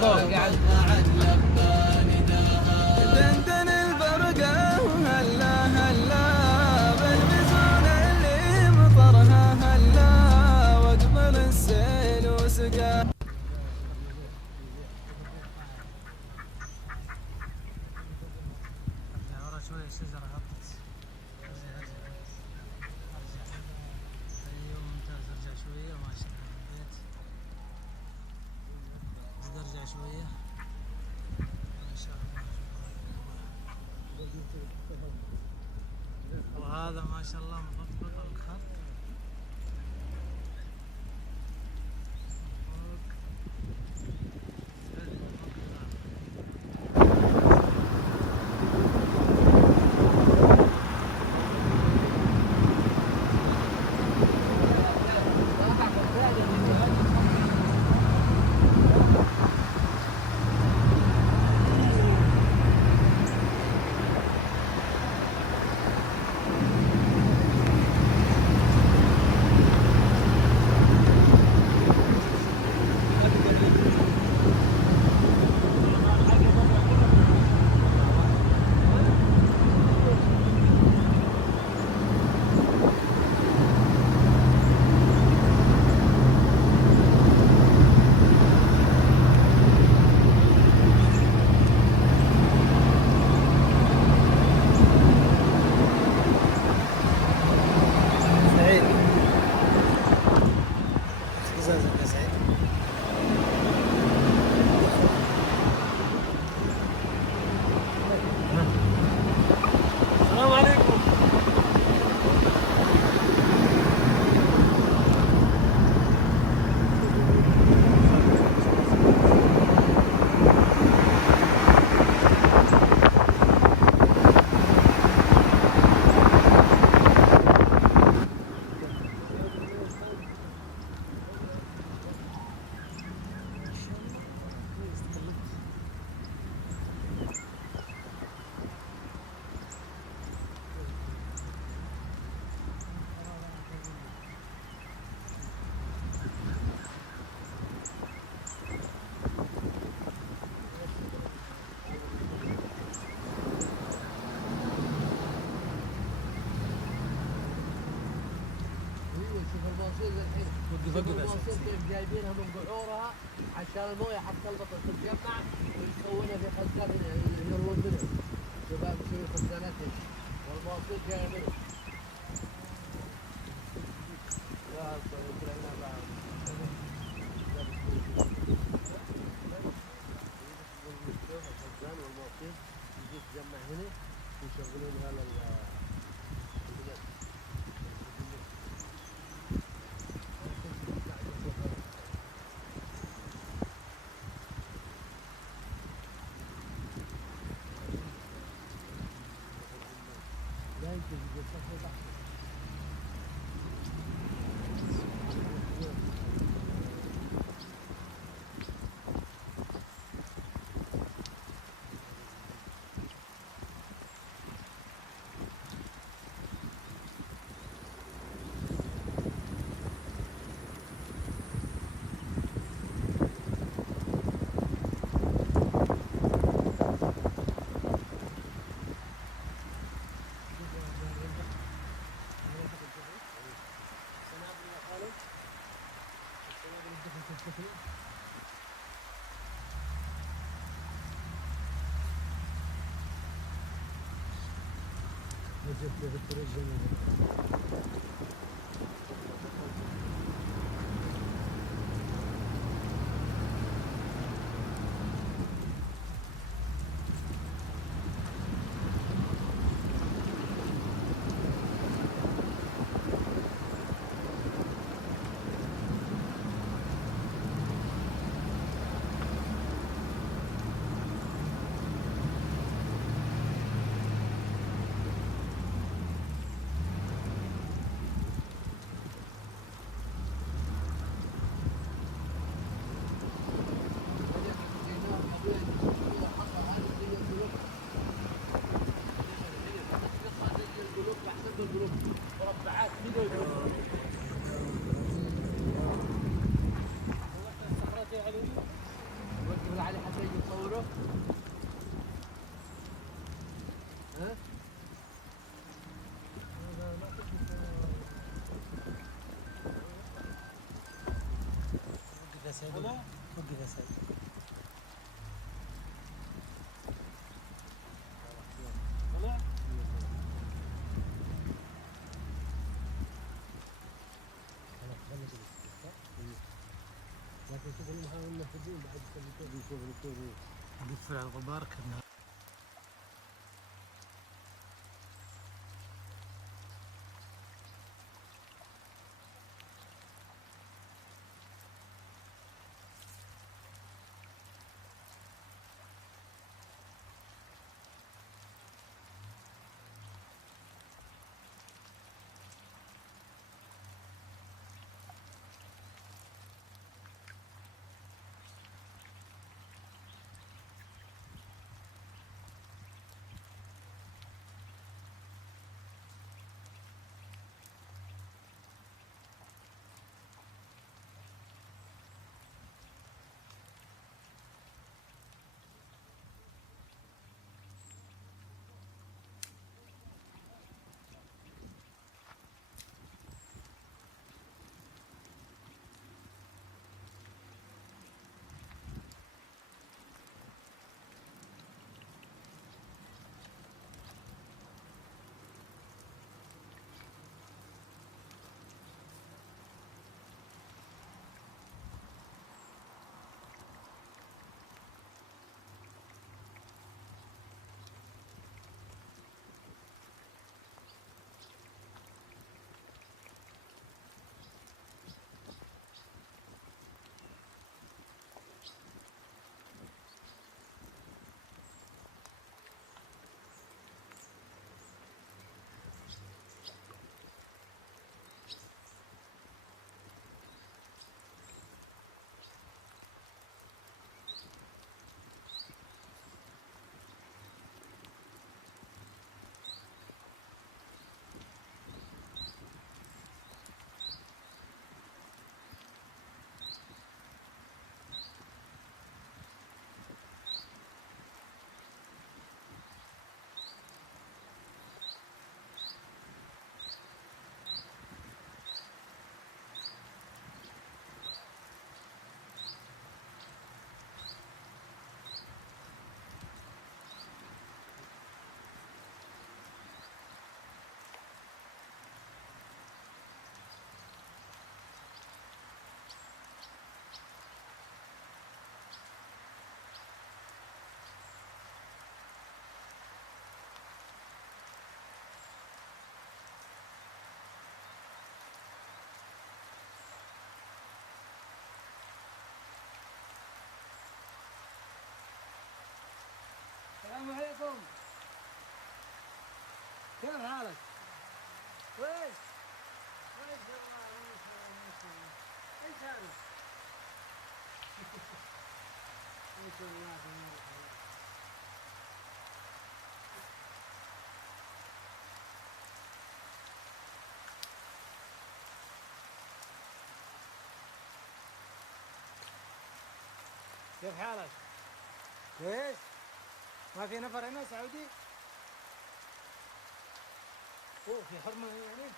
فوق. دندن البرقة وهلا هلا بالمزون اللي مطرها هلا واقبل السيل وسقاه. ورا شوي الشجرة غطت. ارجع. ايوه ممتاز، ارجع شوية ماشي البيت. ارجع شوية ما شاء الله. وهذا ما شاء الله مضبط الخط. السلام عليكم. المواسير كيف جايبينها من قعورها عشان المويه حتخلط تتجمع ويسوونها في خزان يروون منها. شباب يسوي خزانات والمواسير جايه منهم. والمواسير يجي تجمع هنا ويشغلونها وقف يا سيد. لكن شوف المحاول النافذين بعد يسوي كيف يسوي قفل على الغبار كنا. السلام عليكم. كيف حالك؟ كويس؟ كويس والله. ايش هذا؟ ما شاء الله تبارك الله. كيف حالك؟ كويس؟ ما في نفر هنا سعودي؟ اوه في حرمة يعني؟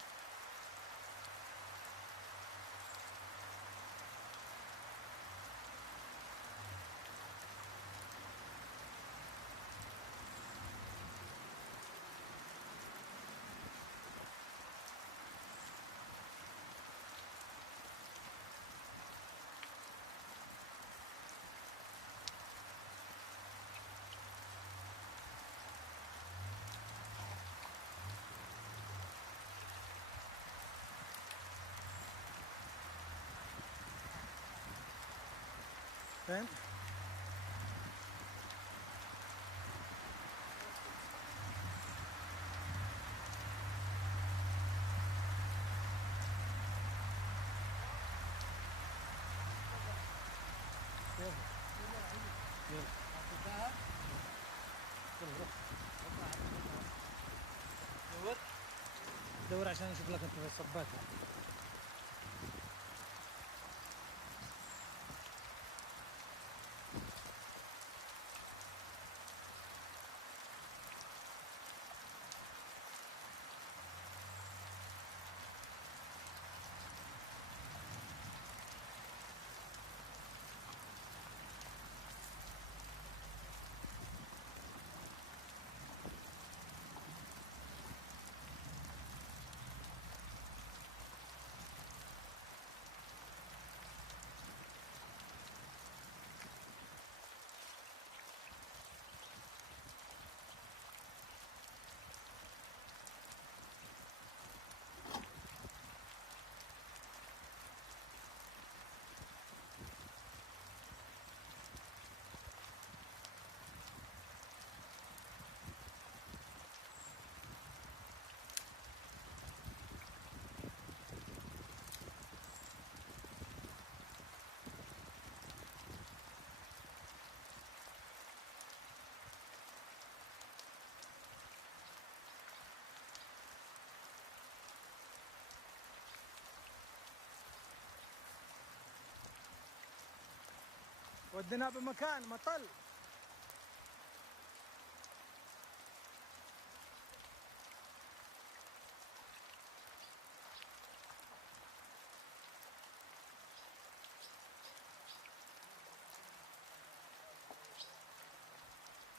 فين؟ دور عشان اشوف لك انت في الصباكة. ودنا بمكان مطل.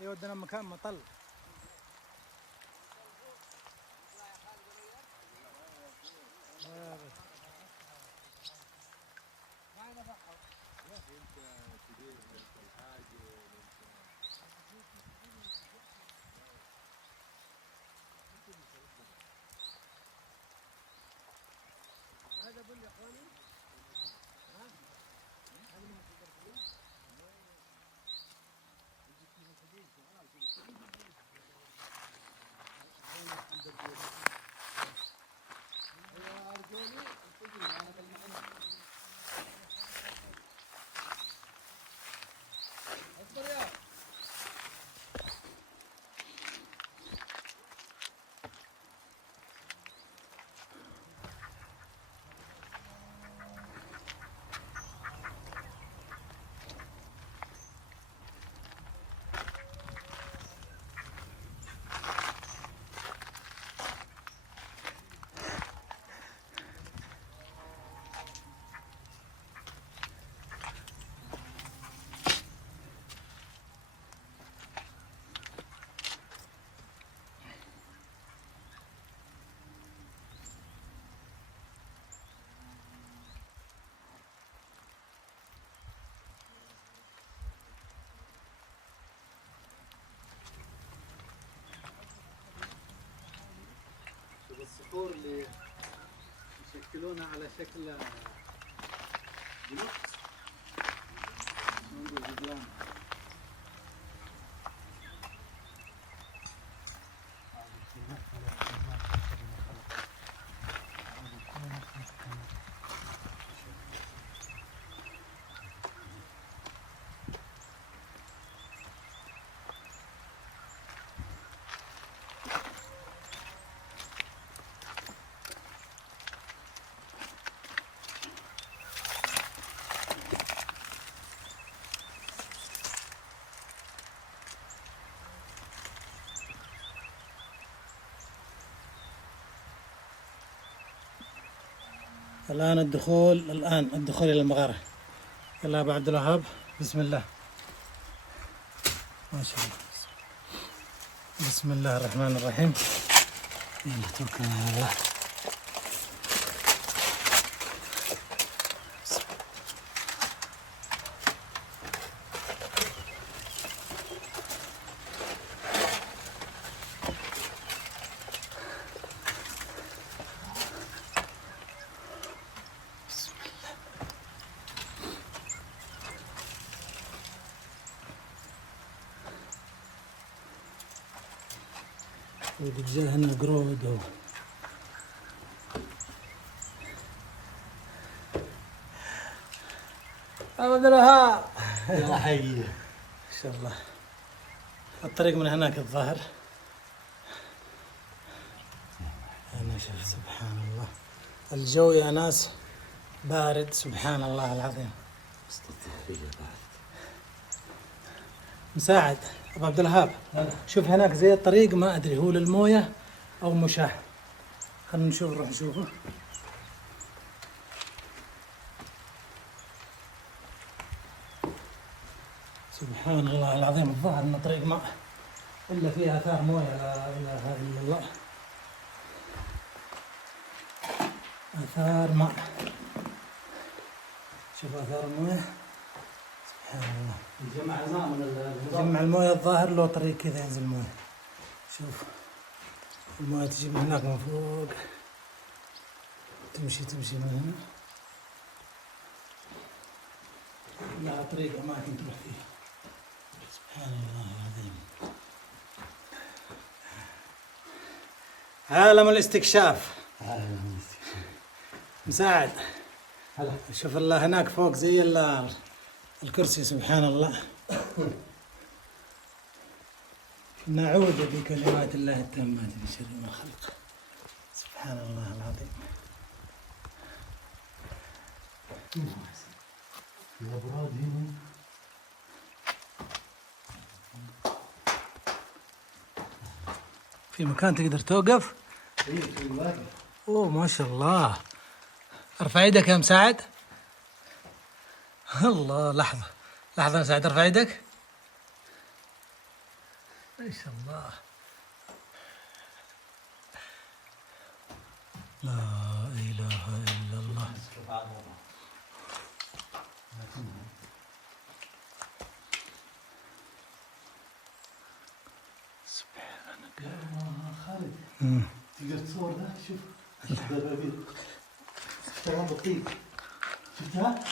ودنا مكان مطل. هذا بل يا اخواني. الصخور اللي يشكلونها على شكل بلوك نقول جدران. الآن الدخول إلى المغارة. يلا أبو عبد الوهاب، بسم الله. ما شاء الله. بسم الله الرحمن الرحيم. يلا توكل على الله. وبتجاه هنا قرود أبو عبد الوهاب. يلا حي. إن شاء الله. الطريق من هناك الظاهر. أنا شوف سبحان الله الجو يا ناس بارد، سبحان الله العظيم. مساعد أبو عبد الوهاب، شوف هناك زي الطريق، ما أدري هو للموية أو مشاة. خلنا نشوف، نروح نشوفه. سبحان الله العظيم. الظاهر أن طريق ماء إلا فيها آثار موية، لا إله إلا الله. آثار ماء، شوف آثار الموية، سبحان الله. نجمع الماء من جمع الموية الظاهر له طريق كذا ينزل الموية. شوف الموية تجي من هناك من فوق، تمشي من هنا، لها طريق أماكن تروح فيها. سبحان الله العظيم. عالم الاستكشاف. مساعد، هلا. شوف الله هناك فوق زي الكرسي، سبحان الله. نعوذ بكلمات الله التامات من شر ما خلق. سبحان الله العظيم. الأبراج هنا في مكان تقدر توقف. ايه في الواقع. اوه ما شاء الله. ارفع يدك يا مساعد. الله لحظة لحظة يا مساعد، ارفع يدك. ما شاء الله. لا إله إلا الله. سبحانك. خالد تقدر تصور ده؟ شوف الدبابير اشتغل بطيء. شفتها؟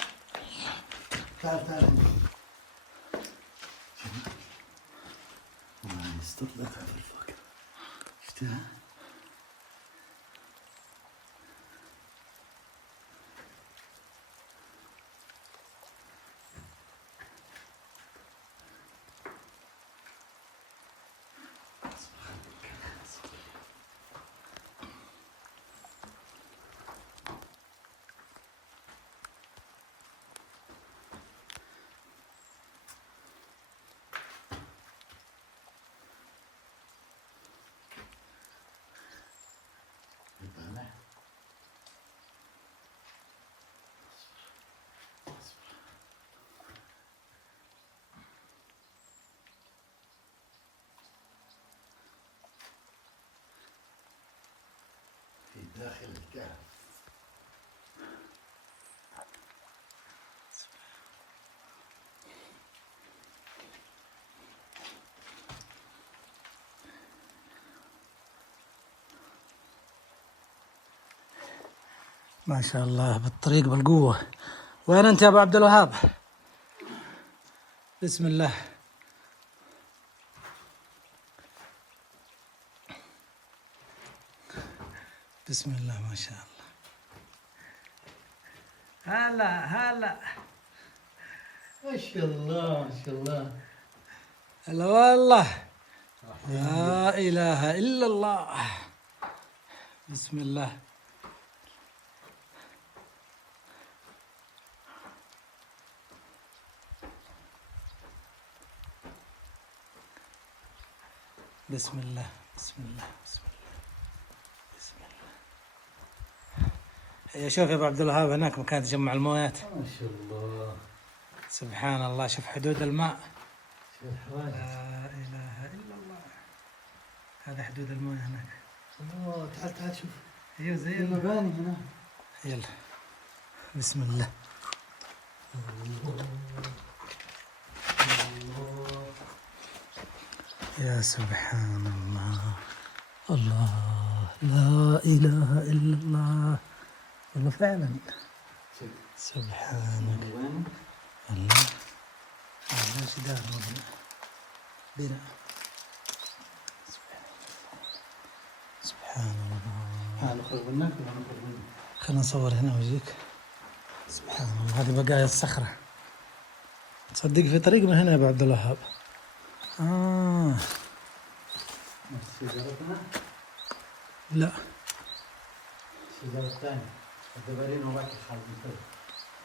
تعال تعال. الله يستر لا تعرف الفوق. شفتها؟ في داخل الكهف. ما شاء الله بالطريق بالقوة. وين أنت يا أبو عبد الوهاب؟ بسم الله. بسم الله ما شاء الله. هلا هلا. ما شاء الله ما شاء الله. هلا والله. لا إله إلا الله. بسم الله. بسم الله بسم الله بسم الله بسم الله. يا شوف يا ابو عبد الوهاب هناك مكان تجمع المويات. ما شاء الله. سبحان الله. شوف حدود الماء. شوف الحواجز. لا اله الا الله. هذا حدود المويه هناك. الله تعال تعال شوف. ايوه زي المباني هنا. يلا بسم الله. يا سبحان الله. الله لا إله إلا الله. والله فعلا سبحانك. الله هذا جدار مبنى بناء. سبحان الله. نخرج منك ولا نخرج منك؟ خلنا نصور هنا وجهك. سبحان الله. هذه بقايا الصخرة. تصدق في طريق من هنا يا أبو عبد الوهاب. نفس شجرتنا؟ لا الشجرة الثانية. الدبارين وراك يا خالد مثل.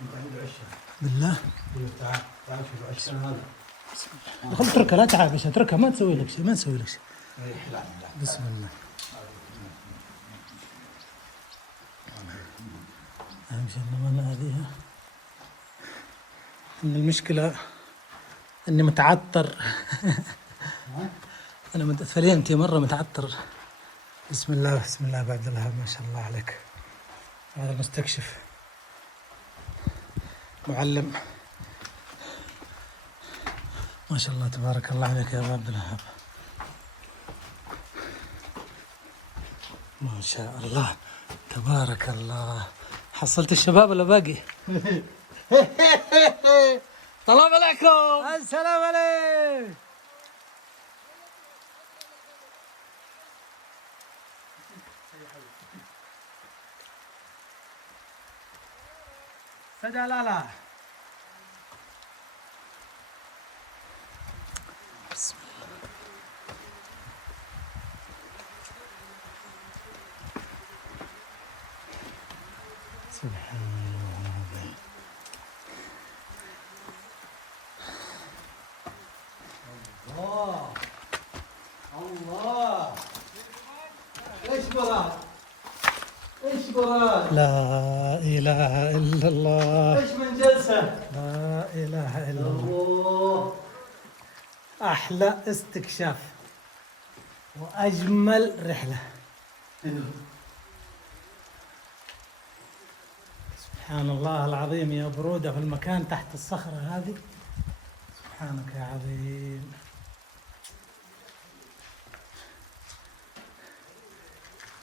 انت عند عشة. بالله. ايوه تعال تعال شوف عشة هذا. خل اتركها لا تعابش، اتركها ما تسوي لك شيء ما نسوي لك شيء. بسم الله. أهم شيء إنه ما نأذيها. إن المشكلة إني متعطر. أنا فلينتي مرة متعطر. بسم الله بسم الله. بعد الله ما شاء الله عليك. هذا المستكشف معلم ما شاء الله تبارك الله عليك يا أبو عبد الوهاب. ما شاء الله تبارك الله. حصلت الشباب ولا باقي؟ السلام عليكم. السلام عليكم. سجل لا بسم الله. سبحان الله. الله الله وراك؟ ايش وراك؟ لا إله إلا الله. ايش من جلسة؟ لا إله إلا الله. الله. أحلى استكشاف وأجمل رحلة. سبحان الله العظيم يا برودة في المكان تحت الصخرة هذه. سبحانك يا عظيم.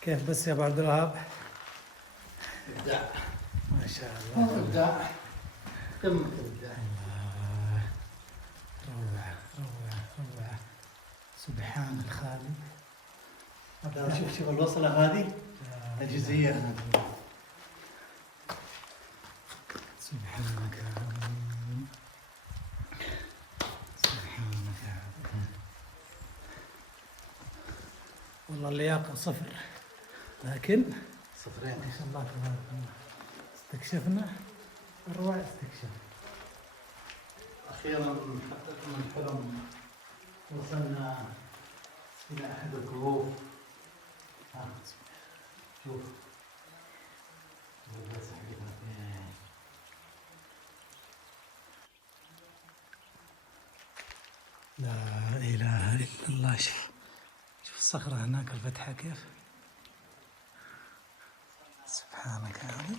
كيف بس يا ابو عبد الوهاب؟ ابداع. ما شاء الله. ابداع. قمة الابداع. روعة روعة روعة. سبحان الخالق. شوف الوصلة هذه الجزئية هذه. سبحانك يا عظيم. سبحانك يا عظيم. والله اللياقة صفر، لكن صفرين. ما شاء الله تبارك الله استكشفنا أروع استكشاف. أخيرا حققنا من حلم، وصلنا إلى أحد الكهوف. شوف لا إله إلا الله. شوف الصخرة هناك الفتحة كيف. سبحانك يا رب.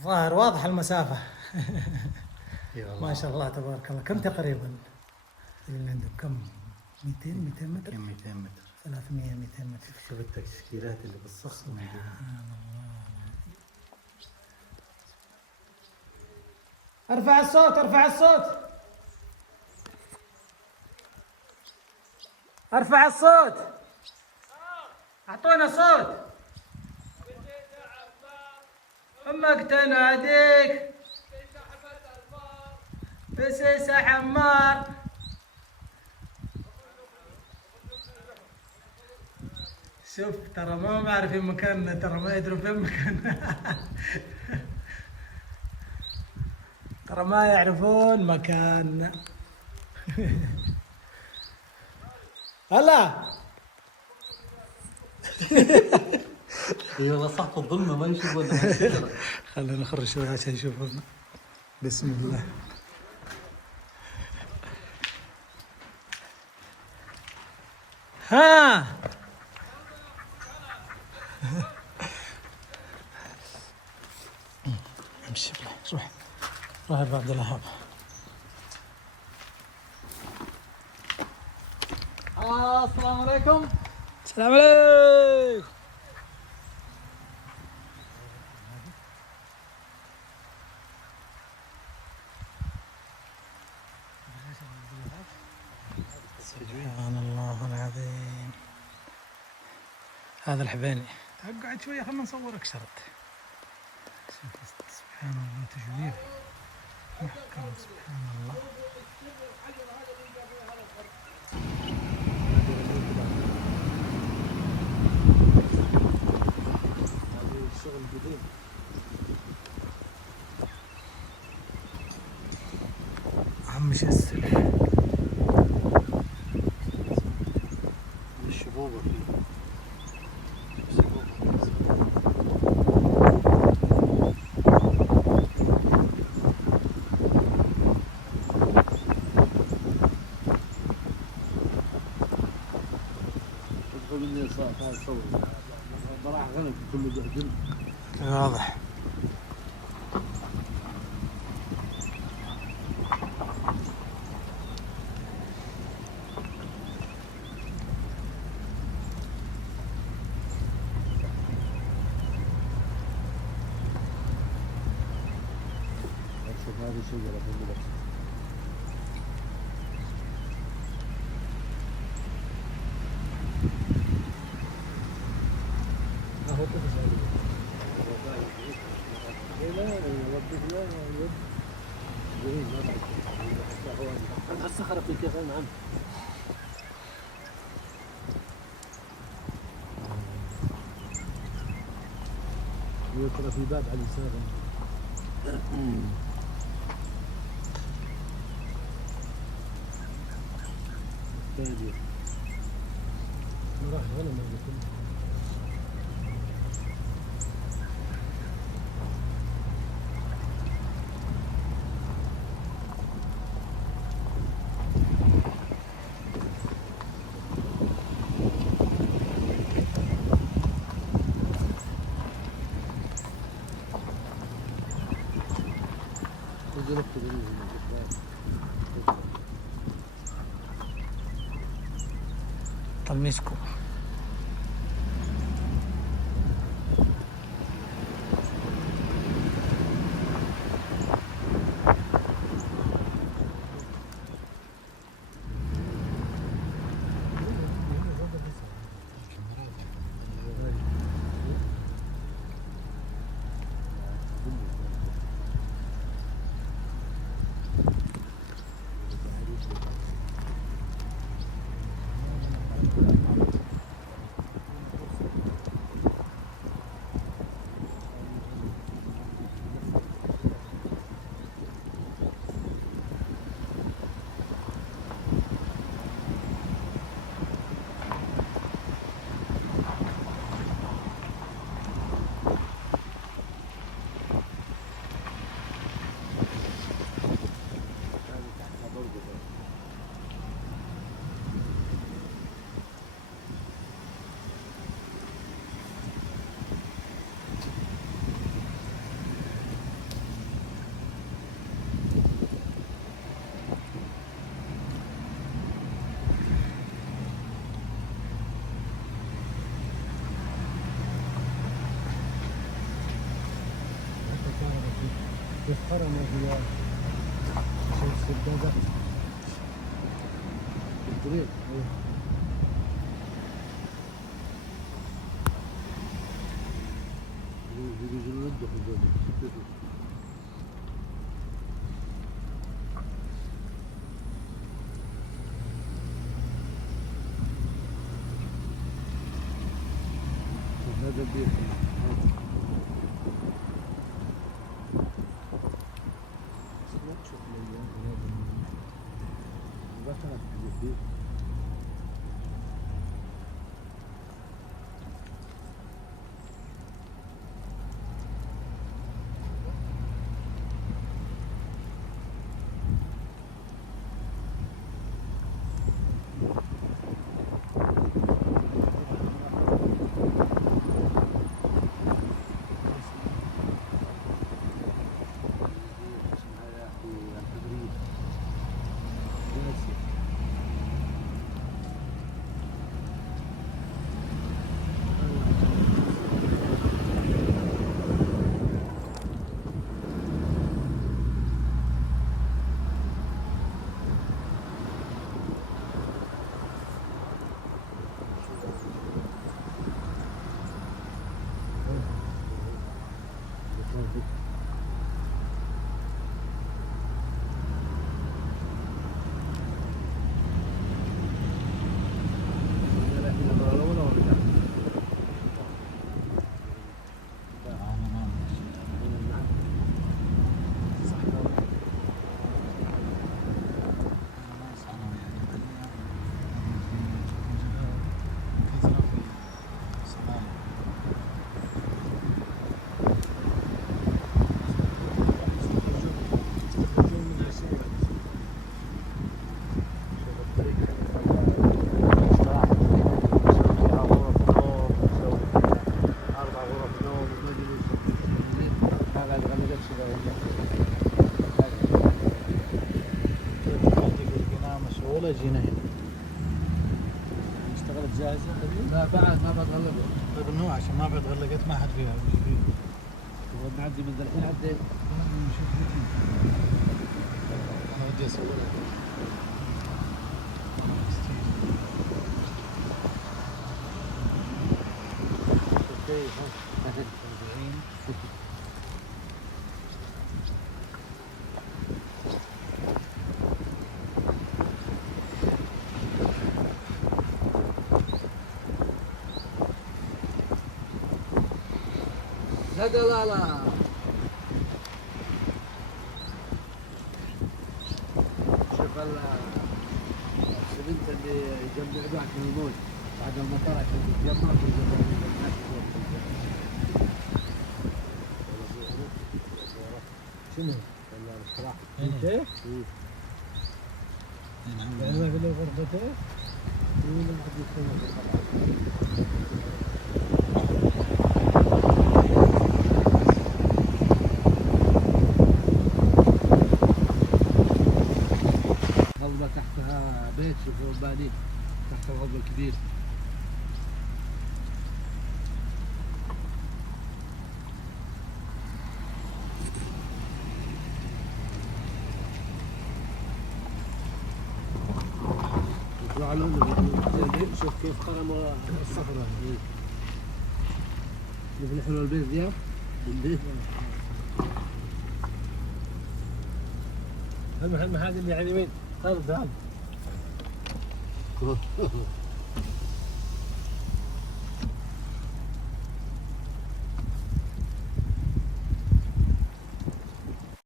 الظاهر واضح المسافة. ما شاء الله تبارك الله. كم تقريبا اللي عندك؟ كم 200 متر؟ 200 متر. 300 200 متر. شوف التشكيلات اللي بالصخر. سبحان الله. ارفع الصوت ارفع الصوت ارفع الصوت. اعطونا صوت. امك تناديك بسيسة حمار. شوف ترى ما عارفين مكاننا، ترى ما يدرون فين مكاننا. ترى ما يعرفون مكاننا. هلا اي والله صح، في الظلمه ما يشوفون الشجره. خلينا نخرج شوي عشان يشوفون. بسم الله. ها امشي روح روح يا عبد الوهاب. السلام عليكم. السلام عليكم. سبحان الله العظيم. هذا الحبيني. اقعد شويه خلنا نصورك شرط. سبحان الله تجويف محكم. سبحان الله. الشغل قديم. عم يشسل الشبوبة فيه. تدخل مني صار صور براح غنم كله بهدل. واضح. هذه شجرة في المدرسة. الصخرة في كيف نعم. ويقرأ في باب على اليسار. الثانية راح غنم هذا كله. طلميسكو. يفخر ما هي شيء السدادة الطريق. يجوا ينضفوا الجبل. هذا البيت ولا جينا هنا اشتغلت جاهزة. لا بعد ما بتغلبه. طيب انه عشان ما بعد غلقت ما حد فيها. هو بنعدي من الحين عديت. انا بدي اسوي لا دلالة. شوف السمنت اللي يجمع بعد من الموت بعد المطر عشان يتجمع شنو؟ الصراحة. انت؟ يعني ما في له غرفته؟ ولا حد يسوي غضبة تحتها بيت شوفوا باني تحت الغضبة الكبير. يطلع لهم شوف كيف خرموا الصخرة. شوف الحلو البيت ديال البيت. المحل اللي على اليمين هذا